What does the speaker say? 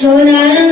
Sonar